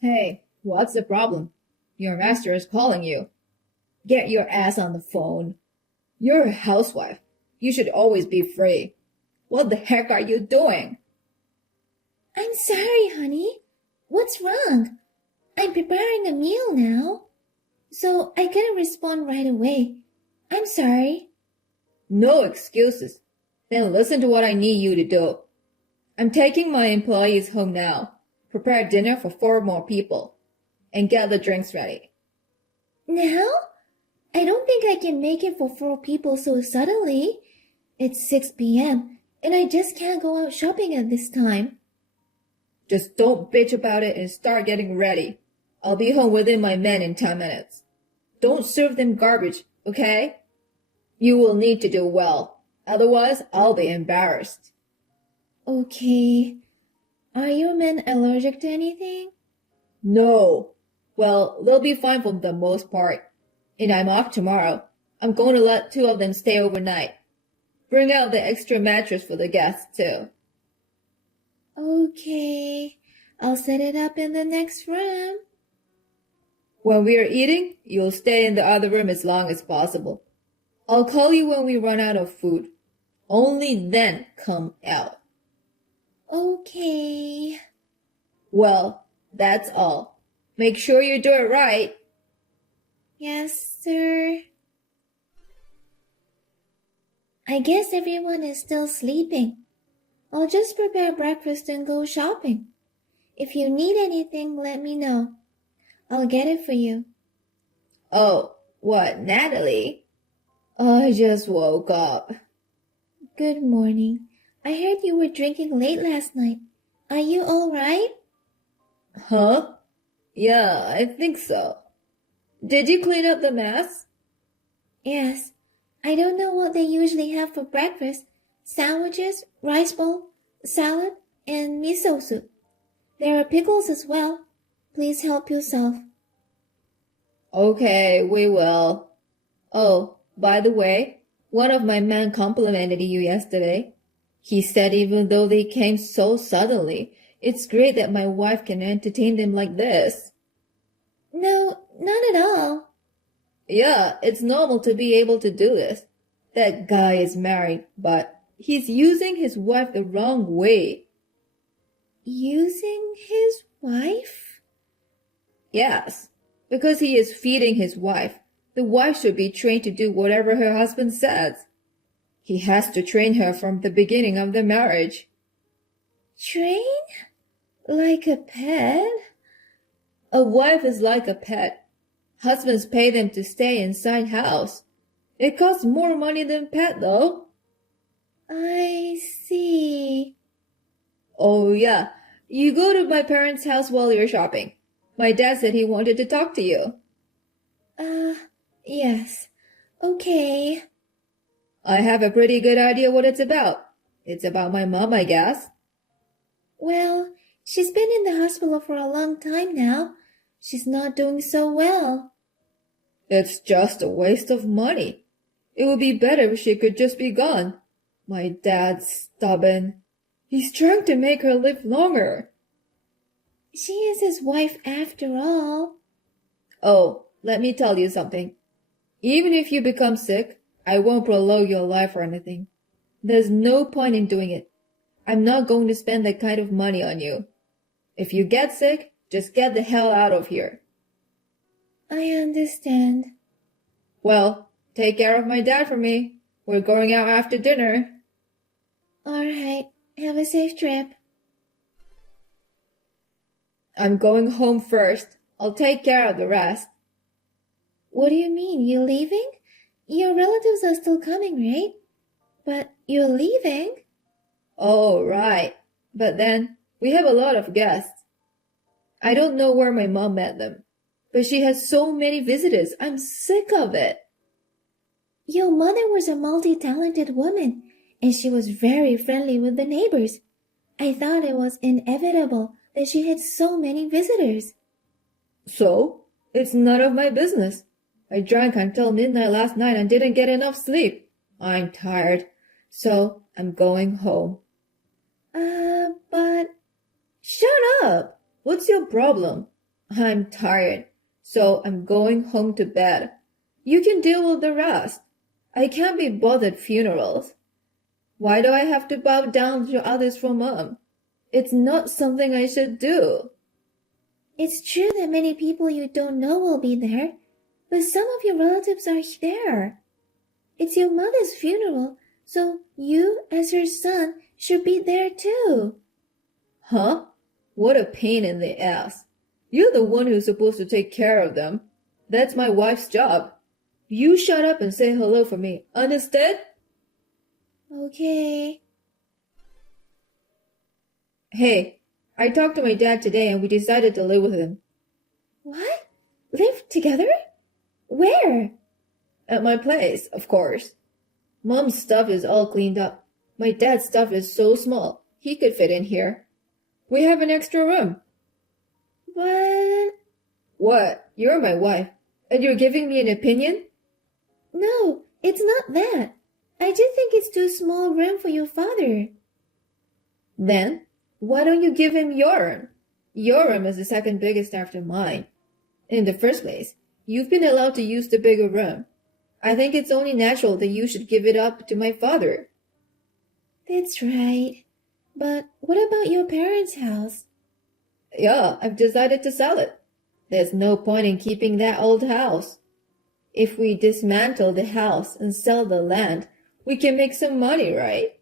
Hey, what's the problem? Your master is calling you. Get your ass on the phone. You're a housewife. You should always be free. What the heck are you doing? I'm sorry, honey. What's wrong? I'm preparing a meal now. So I couldn't respond right away. I'm sorry. No excuses. Then listen to what I need you to do. I'm taking my employees home now. Prepare dinner for 4 more people. And get the drinks ready. Now? I don't think I can make it for 4 people so suddenly. It's 6 p.m. and I just can't go out shopping at this time. Just don't bitch about it and start getting ready. I'll be home within my men in 10 minutes. Don't serve them garbage, okay? You will need to do well. Otherwise, I'll be embarrassed. Okay. Are your men allergic to anything? No. Well, they'll be fine for the most part. And I'm off tomorrow. I'm going to let 2 of them stay overnight. Bring out the extra mattress for the guests, too. Okay. I'll set it up in the next room. When we are eating, you'll stay in the other room as long as possible. I'll call you when we run out of food. Only then come out. Okay. Well, that's all. Make sure you do it right. Yes, sir. I guess everyone is still sleeping. I'll just prepare breakfast and go shopping. If you need anything, let me know. I'll get it for you. Oh, what, Natalie? I just woke up. Good morning. I heard you were drinking late last night. Are you all right? Huh? Yeah, I think so. Did you clean up the mess? Yes. I don't know what they usually have for breakfast. Sandwiches, rice bowl, salad, and miso soup. There are pickles as well. Please help yourself. Okay, we will. Oh, by the way, one of my men complimented you yesterday. He said even though they came so suddenly, it's great that my wife can entertain them like this. No, not at all. Yeah, it's normal to be able to do this. That guy is married, but he's using his wife the wrong way. Using his wife? Yes, because he is feeding his wife. The wife should be trained to do whatever her husband says. He has to train her from the beginning of the marriage. Train? Like a pet? A wife is like a pet. Husbands pay them to stay inside house. It costs more money than pet, though. I see. Oh, yeah. You go to my parents' house while you're shopping. My dad said he wanted to talk to you. Yes. Okay. I have a pretty good idea what it's about. It's about my mom, I guess. Well, she's been in the hospital for a long time now. She's not doing so well. It's just a waste of money. It would be better if she could just be gone. My dad's stubborn. He's trying to make her live longer. She is his wife after all. Oh, let me tell you something. Even if you become sick, I won't prolong your life or anything. There's no point in doing it. I'm not going to spend that kind of money on you. If you get sick, just get the hell out of here. I understand. Well, take care of my dad for me. We're going out after dinner. All right. Have a safe trip. I'm going home first. I'll take care of the rest. What do you mean? You're leaving? Your relatives are still coming, right? But you're leaving? Oh, right. But then, we have a lot of guests. I don't know where my mom met them. But she has so many visitors. I'm sick of it. Your mother was a multi-talented woman, and she was very friendly with the neighbors. I thought it was inevitable that she had so many visitors. So, it's none of my business. I drank until midnight last night and didn't get enough sleep. I'm tired. So, I'm going home. But... Shut up! What's your problem? I'm tired, so I'm going home to bed. You can deal with the rest. I can't be bothered funerals. Why do I have to bow down to others for Mom? It's not something I should do. It's true that many people you don't know will be there, but some of your relatives are there. It's your mother's funeral, so you, as her son, should be there too. Huh? What a pain in the ass. You're the one who's supposed to take care of them. That's my wife's job. You shut up and say hello for me, understood? Okay. Hey, I talked to my dad today and we decided to live with him. What? Live together? Where? At my place, of course. Mom's stuff is all cleaned up. My dad's stuff is so small, he could fit in here. We have an extra room. What? What? You're my wife, and you're giving me an opinion? No, it's not that. I just think it's too small room for your father. Then, why don't you give him your room? Your room is the second biggest after mine. In the first place, you've been allowed to use the bigger room. I think it's only natural that you should give it up to my father. That's right. But what about your parents' house? Yeah, I've decided to sell it. There's no point in keeping that old house. If we dismantle the house and sell the land, we can make some money, right?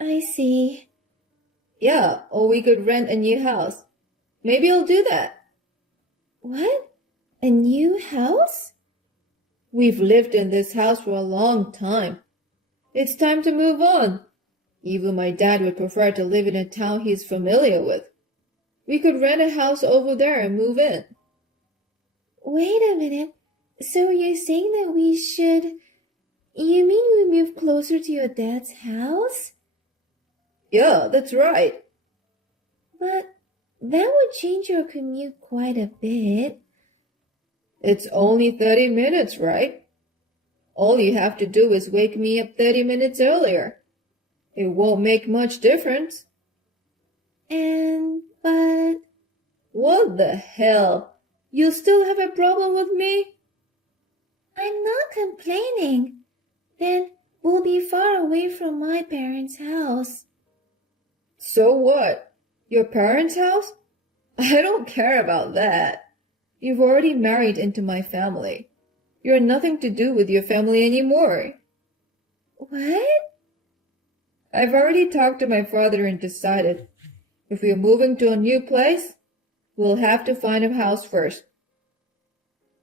I see. Yeah, or we could rent a new house. Maybe I'll do that. What? A new house? We've lived in this house for a long time. It's time to move on. Even my dad would prefer to live in a town he's familiar with. We could rent a house over there and move in. Wait a minute. So you're saying that we should... You mean we move closer to your dad's house? Yeah, that's right. But that would change your commute quite a bit. It's only 30 minutes, right? All you have to do is wake me up 30 minutes earlier. It won't make much difference. But... What the hell? You still have a problem with me? I'm not complaining. Then we'll be far away from my parents' house. So what? Your parents' house? I don't care about that. You've already married into my family. You're nothing to do with your family anymore. What? I've already talked to my father and decided if we're moving to a new place, we'll have to find a house first.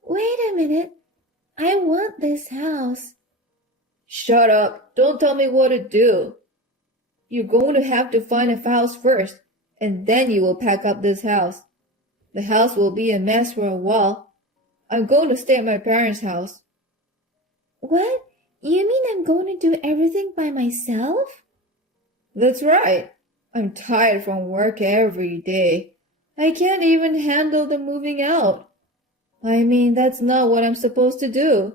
Wait a minute. I want this house. Shut up. Don't tell me what to do. You're going to have to find a house first, and then you will pack up this house. The house will be a mess for a while. I'm going to stay at my parents' house. What? You mean I'm going to do everything by myself? That's right. I'm tired from work every day. I can't even handle the moving out. I mean, that's not what I'm supposed to do.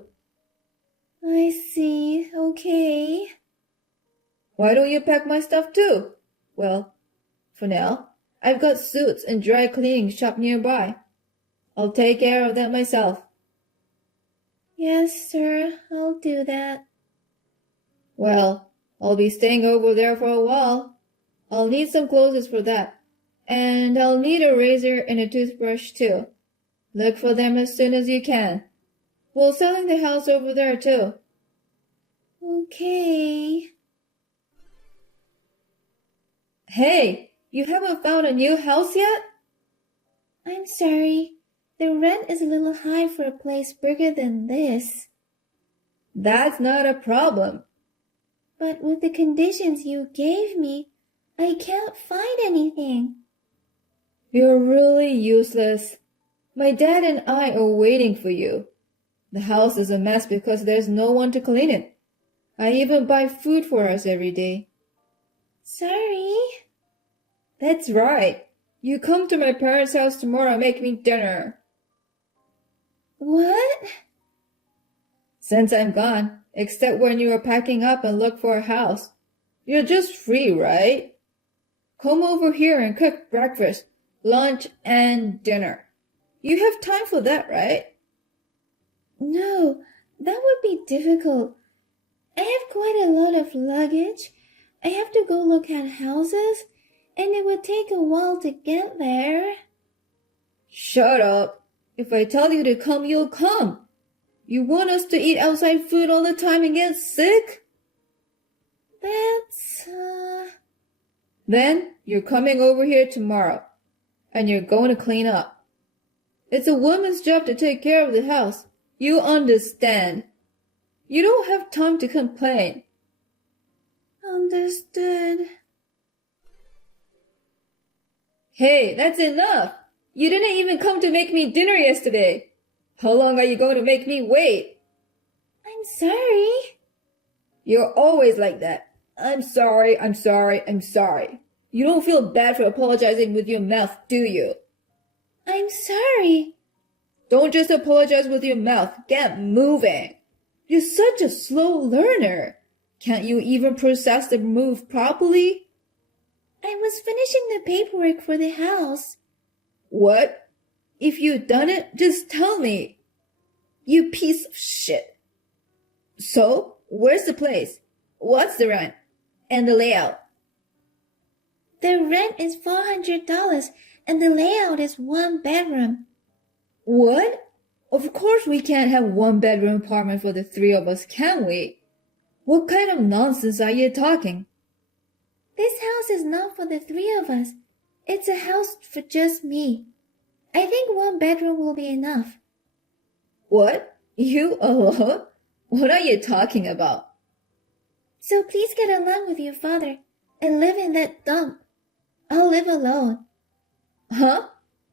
I see. Okay. Why don't you pack my stuff too? Well, for now, I've got suits and dry cleaning shop nearby. I'll take care of that myself. Yes, sir. I'll do that. Well, I'll be staying over there for a while. I'll need some clothes for that. And I'll need a razor and a toothbrush too. Look for them as soon as you can. We're selling the house over there too. Okay. Hey, you haven't found a new house yet? I'm sorry. The rent is a little high for a place bigger than this. That's not a problem. But with the conditions you gave me, I can't find anything. You're really useless. My dad and I are waiting for you. The house is a mess because there's no one to clean it. I even buy food for us every day. Sorry. That's right. You come to my parents' house tomorrow and make me dinner. What? Since I'm gone, except when you are packing up and look for a house. You're just free, right? Come over here and cook breakfast. lunch, and dinner. You have time for that, right? No, that would be difficult. I have quite a lot of luggage. I have to go look at houses, and it would take a while to get there. Shut up. If I tell you to come, you'll come. You want us to eat outside food all the time and get sick? That's, Then you're coming over here tomorrow, and you're going to clean up. It's a woman's job to take care of the house. You understand. You don't have time to complain. Understood. Hey, that's enough. You didn't even come to make me dinner yesterday. How long are you going to make me wait? I'm sorry. You're always like that. I'm sorry, I'm sorry, I'm sorry. You don't feel bad for apologizing with your mouth, do you? I'm sorry. Don't just apologize with your mouth. Get moving. You're such a slow learner. Can't you even process the move properly? I was finishing the paperwork for the house. What? If you've done it, just tell me. You piece of shit. So, where's the place? What's the rent? And the layout? The rent is $400 and the layout is 1 bedroom. What? Of course we can't have 1-bedroom apartment for the 3 of us, can we? What kind of nonsense are you talking? This house is not for the 3 of us. It's a house for just me. I think 1 bedroom will be enough. What? You alone? What are you talking about? So please get along with your father and live in that dump. I'll live alone. Huh?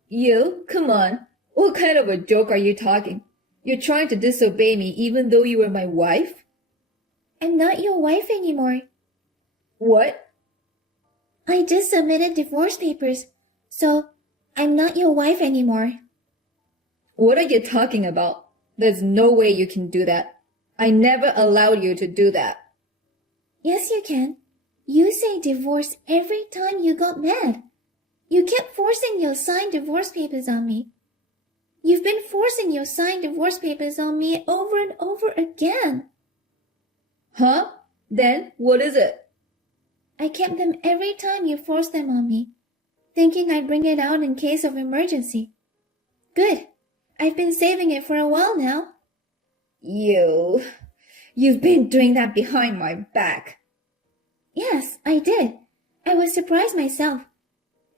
You? Come on. What kind of a joke are you talking? You're trying to disobey me even though you were my wife? I'm not your wife anymore. What? I just submitted divorce papers, so I'm not your wife anymore. What are you talking about? There's no way you can do that. I never allowed you to do that. Yes, you can. You say divorce every time you got mad. You kept forcing your signed divorce papers on me. You've been forcing your signed divorce papers on me over and over again. Huh? Then what is it? I kept them every time you forced them on me, thinking I'd bring it out in case of emergency. Good. I've been saving it for a while now. You've been doing that behind my back. Yes, I did. I was surprised myself.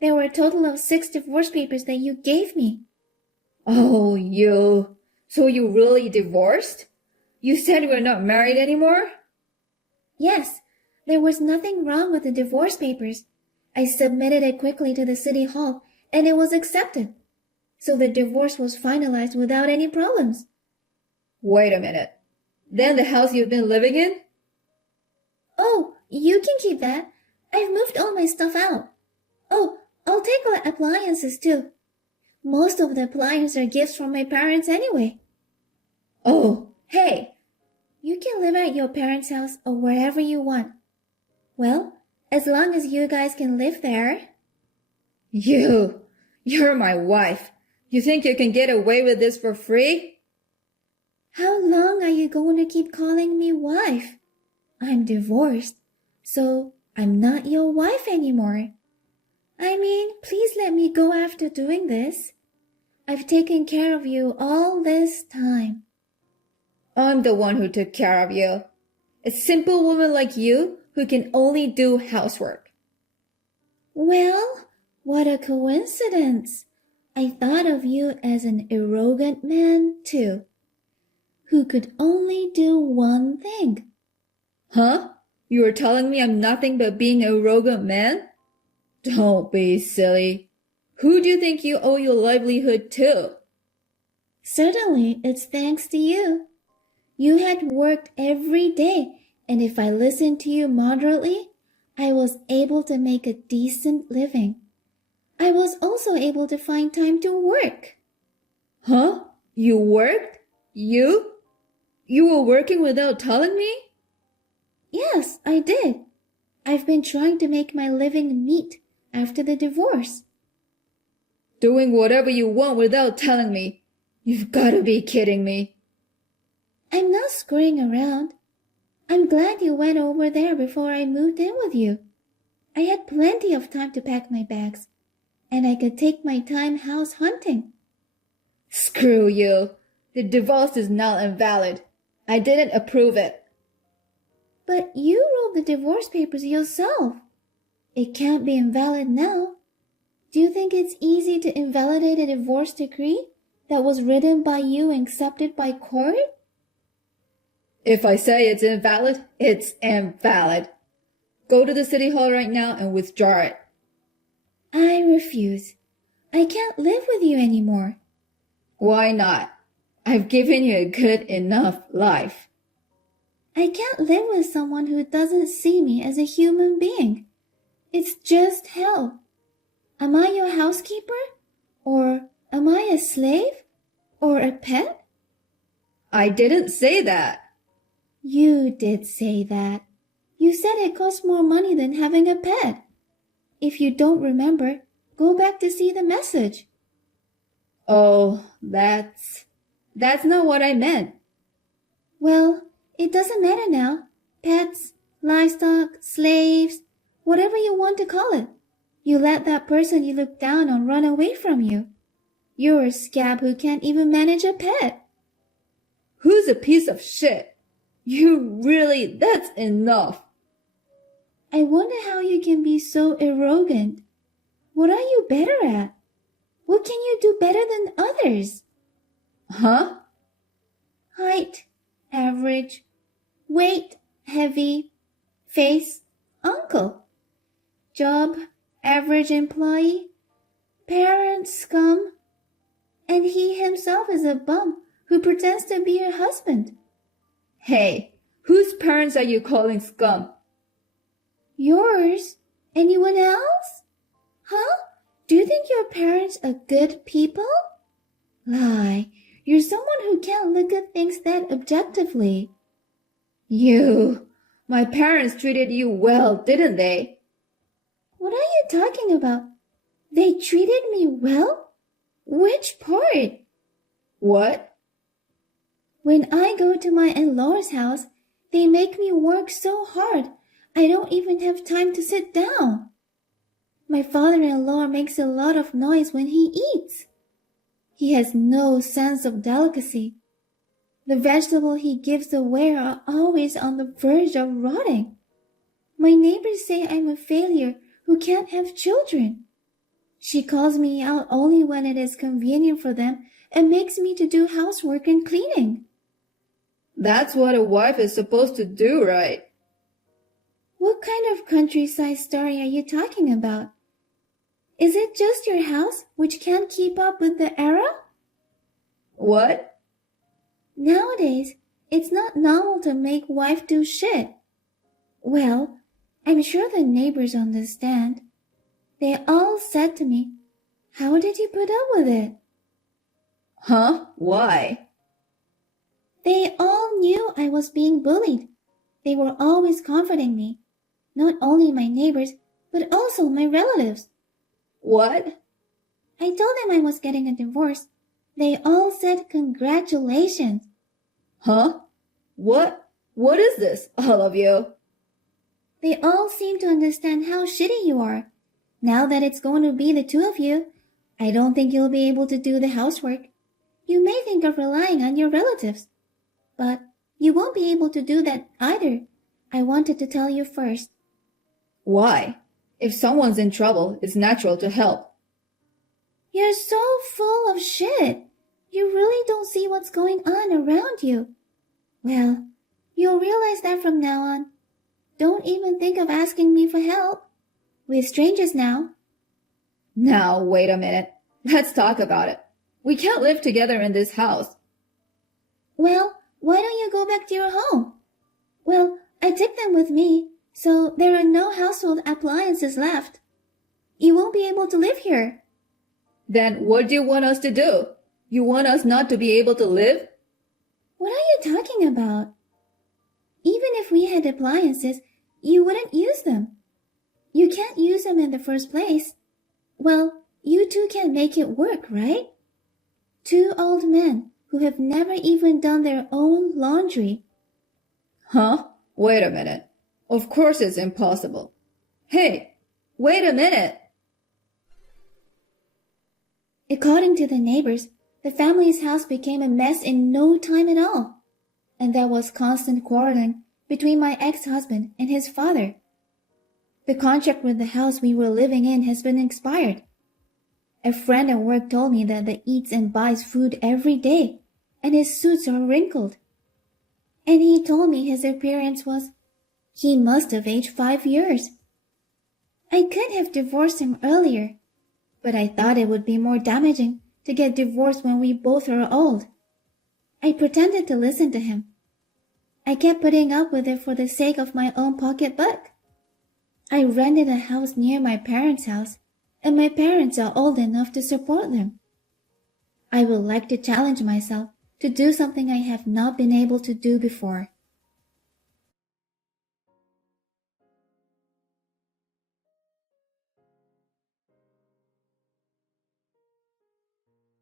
There were a total of 6 divorce papers that you gave me. Oh, you. So you really divorced? You said you were not married anymore? Yes, there was nothing wrong with the divorce papers. I submitted it quickly to the city hall and it was accepted. So the divorce was finalized without any problems. Wait a minute. Then the house you've been living in? Oh, you can keep that. I've moved all my stuff out. Oh, I'll take the appliances too. Most of the appliances are gifts from my parents anyway. Oh, hey. You can live at your parents' house or wherever you want. Well, as long as you guys can live there. You're my wife. You think you can get away with this for free? How long are you going to keep calling me wife? I'm divorced, so I'm not your wife anymore. I mean, please let me go after doing this. I've taken care of you all this time. I'm the one who took care of you. A simple woman like you who can only do housework. Well, what a coincidence. I thought of you as an arrogant man, too, who could only do one thing. Huh? You were telling me I'm nothing but being an arrogant man? Don't be silly. Who do you think you owe your livelihood to? Certainly, it's thanks to you. You had worked every day, and if I listened to you moderately, I was able to make a decent living. I was also able to find time to work. Huh? You worked? You? You were working without telling me? Yes, I did. I've been trying to make my living meet after the divorce. Doing whatever you want without telling me. You've got to be kidding me. I'm not screwing around. I'm glad you went over there before I moved in with you. I had plenty of time to pack my bags, and I could take my time house hunting. Screw you. The divorce is null and valid. I didn't approve it. But you wrote the divorce papers yourself. It can't be invalid now. Do you think it's easy to invalidate a divorce decree that was written by you and accepted by court? If I say it's invalid, it's invalid. Go to the city hall right now and withdraw it. I refuse. I can't live with you anymore. Why not? I've given you a good enough life. I can't live with someone who doesn't see me as a human being. It's just hell. Am I your housekeeper? Or am I a slave? Or a pet? I didn't say that. You did say that. You said it costs more money than having a pet. If you don't remember, go back to see the message. Oh, that's not what I meant. Well, it doesn't matter now. Pets, livestock, slaves, whatever you want to call it. You let that person you look down on run away from you. You're a scab who can't even manage a pet. Who's a piece of shit? That's enough. I wonder how you can be so arrogant. What are you better at? What can you do better than others? Huh? Height, average. Weight, heavy. Face, uncle. Job, average employee. Parents, scum. And he himself is a bum who pretends to be her husband. Hey, whose parents are you calling scum? Yours? Anyone else? Huh? Do you think your parents are good people? Lie. You're someone who can't look at things that objectively. My parents treated you well, didn't they? What are you talking about? They treated me well? Which part? What? When I go to my in-laws' house, they make me work so hard, I don't even have time to sit down. My father-in-law makes a lot of noise when he eats. He has no sense of delicacy. The vegetables he gives away are always on the verge of rotting. My neighbors say I'm a failure who can't have children. She calls me out only when it is convenient for them and makes me to do housework and cleaning. That's what a wife is supposed to do, right? What kind of countryside story are you talking about? Is it just your house which can't keep up with the era? What? Nowadays, it's not normal to make wife do shit. Well, I'm sure the neighbors understand. They all said to me, "How did you put up with it?" Huh? Why? They all knew I was being bullied. They were always comforting me. Not only my neighbors, but also my relatives. What? I told them I was getting a divorce. They all said congratulations. Huh? What is this, all of you? They all seem to understand how shitty you are. Now that it's going to be the two of you, I don't think you'll be able to do the housework. You may think of relying on your relatives, but you won't be able to do that either. I wanted to tell you first. Why? If someone's in trouble, it's natural to help. You're so full of shit. You really don't see what's going on around you. Well, you'll realize that from now on. Don't even think of asking me for help. We're strangers now. Now, wait a minute. Let's talk about it. We can't live together in this house. Well, why don't you go back to your home? Well, I took them with me, so there are no household appliances left. You won't be able to live here. Then what do you want us to do? You want us not to be able to live? What are you talking about? Even if we had appliances, you wouldn't use them. You can't use them in the first place. Well, You two can make it work, right? Two old men who have never even done their own laundry. Huh? Wait a minute. Of course it's impossible. Hey, wait a minute. According to the neighbors, the family's house became a mess in no time at all. And there was constant quarreling between my ex-husband and his father. The contract with the house we were living in has been expired. A friend at work told me that he eats and buys food every day, and his suits are wrinkled. And he told me his appearance was, he must have aged 5 years. I could have divorced him earlier, but I thought it would be more damaging to get divorced when we both are old. I pretended to listen to him. I kept putting up with it for the sake of my own pocketbook. I rented a house near my parents' house, and my parents are old enough to support them. I would like to challenge myself to do something I have not been able to do before.